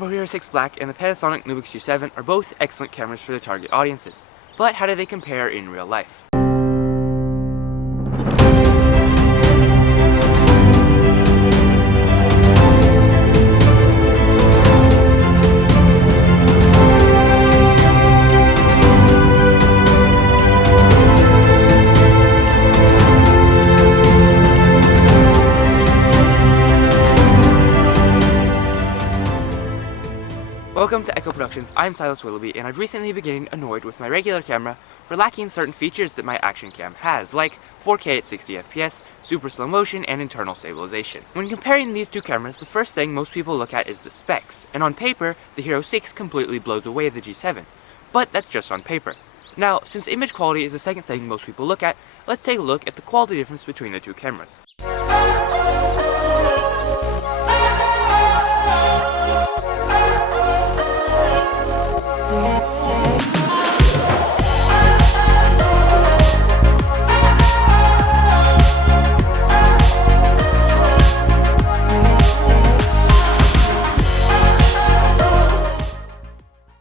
GoPro HERO6 Black and the Panasonic Lumix G7 are both excellent cameras for their target audiences, but how do they compare in real life? Welcome to Echo Productions, I'm Silas Willoughby, and I've recently been getting annoyed with my regular camera for lacking certain features that my action cam has, like 4K at 60 FPS, super slow motion, and internal stabilization. When comparing these two cameras, the first thing most people look at is the specs, and on paper, the HERO6 completely blows away the G7. But that's just on paper. Now, since image quality is the second thing most people look at, let's take a look at the quality difference between the two cameras.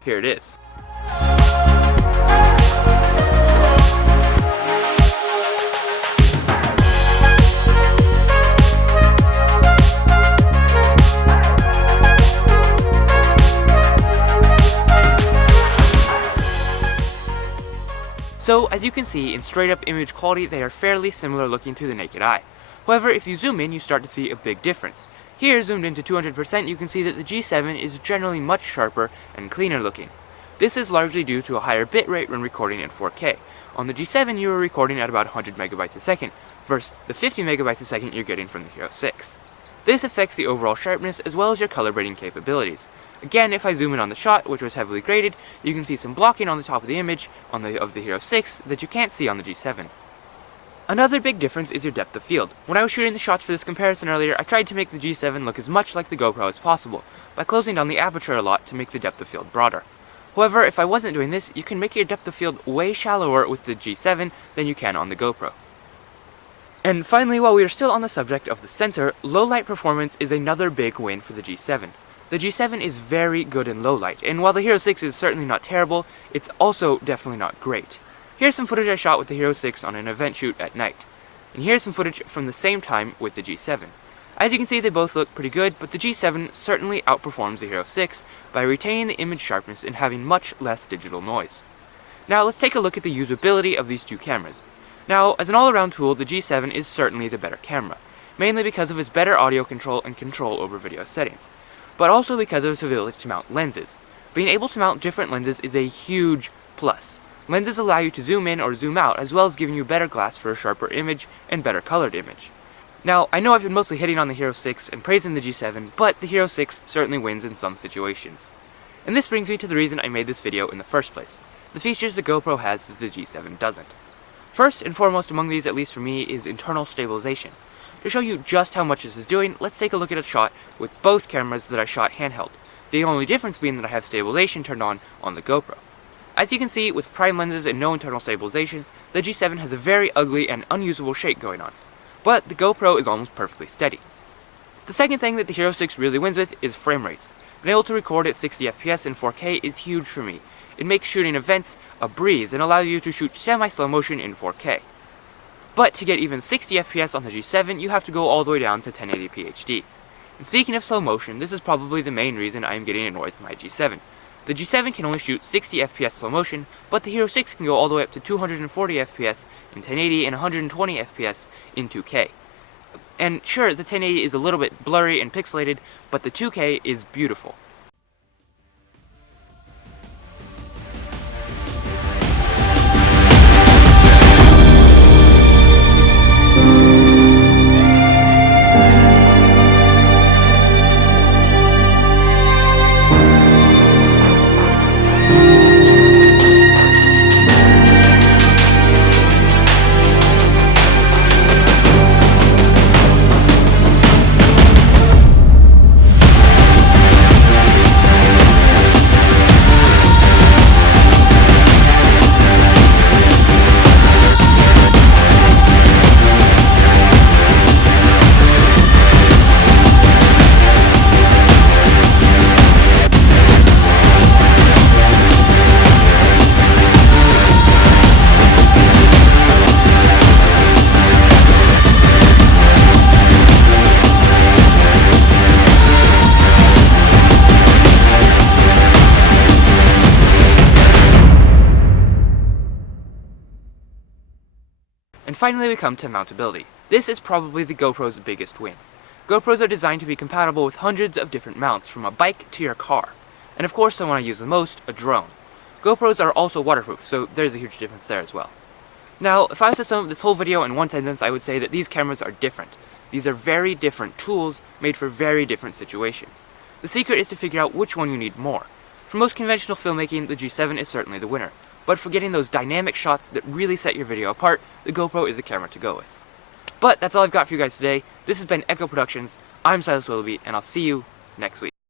Here it is. So, as you can see, in straight up image quality, they are fairly similar looking to the naked eye. However, if you zoom in, you start to see a big difference. Here, zoomed into 200%, you can see that the G7 is generally much sharper and cleaner looking. This is largely due to a higher bitrate when recording in 4K. On the G7, you are recording at about 100 megabytes a second, versus the 50 megabytes a second you're getting from the HERO6. This affects the overall sharpness as well as your color grading capabilities. Again, if I zoom in on the shot, which was heavily graded, you can see some blocking on the top of the image of the HERO6 that you can't see on the G7. Another big difference is your depth of field. When I was shooting the shots for this comparison earlier, I tried to make the G7 look as much like the GoPro as possible, by closing down the aperture a lot to make the depth of field broader. However, if I wasn't doing this, you can make your depth of field way shallower with the G7 than you can on the GoPro. And finally, while we are still on the subject of the sensor, low light performance is another big win for the G7. The G7 is very good in low light, and while the HERO6 is certainly not terrible, it's also definitely not great. Here's some footage I shot with the HERO6 on an event shoot at night. And here's some footage from the same time with the G7. As you can see, they both look pretty good, but the G7 certainly outperforms the HERO6 by retaining the image sharpness and having much less digital noise. Now let's take a look at the usability of these two cameras. Now, as an all-around tool, the G7 is certainly the better camera, mainly because of its better audio control and control over video settings, but also because of its ability to mount lenses. Being able to mount different lenses is a huge plus. Lenses allow you to zoom in or zoom out, as well as giving you better glass for a sharper image and better colored image. Now, I know I've been mostly hitting on the HERO6 and praising the G7, but the HERO6 certainly wins in some situations. And this brings me to the reason I made this video in the first place, the features the GoPro has that the G7 doesn't. First and foremost among these, at least for me, is internal stabilization. To show you just how much this is doing, let's take a look at a shot with both cameras that I shot handheld, the only difference being that I have stabilization turned on the GoPro. As you can see, with prime lenses and no internal stabilization, the G7 has a very ugly and unusable shake going on. But the GoPro is almost perfectly steady. The second thing that the HERO6 really wins with is frame rates. Being able to record at 60 FPS in 4K is huge for me. It makes shooting events a breeze and allows you to shoot semi-slow motion in 4K. But to get even 60 FPS on the G7, you have to go all the way down to 1080p HD. And speaking of slow motion, this is probably the main reason I am getting annoyed with my G7. The G7 can only shoot 60 FPS slow motion, but the HERO6 can go all the way up to 240 FPS in 1080 and 120 FPS in 2K. And sure, the 1080 is a little bit blurry and pixelated, but the 2K is beautiful. finally we come to mountability. This is probably the GoPro's biggest win. GoPros are designed to be compatible with hundreds of different mounts, from a bike to your car. And of course the one I use the most, a drone. GoPros are also waterproof, so there's a huge difference there as well. Now, if I was to sum up this whole video in one sentence, I would say that these cameras are different. These are very different tools made for very different situations. The secret is to figure out which one you need more. For most conventional filmmaking, the G7 is certainly the winner. But for getting those dynamic shots that really set your video apart, the GoPro is the camera to go with. But that's all I've got for you guys today. This has been Echo Productions. I'm Silas Willoughby, and I'll see you next week.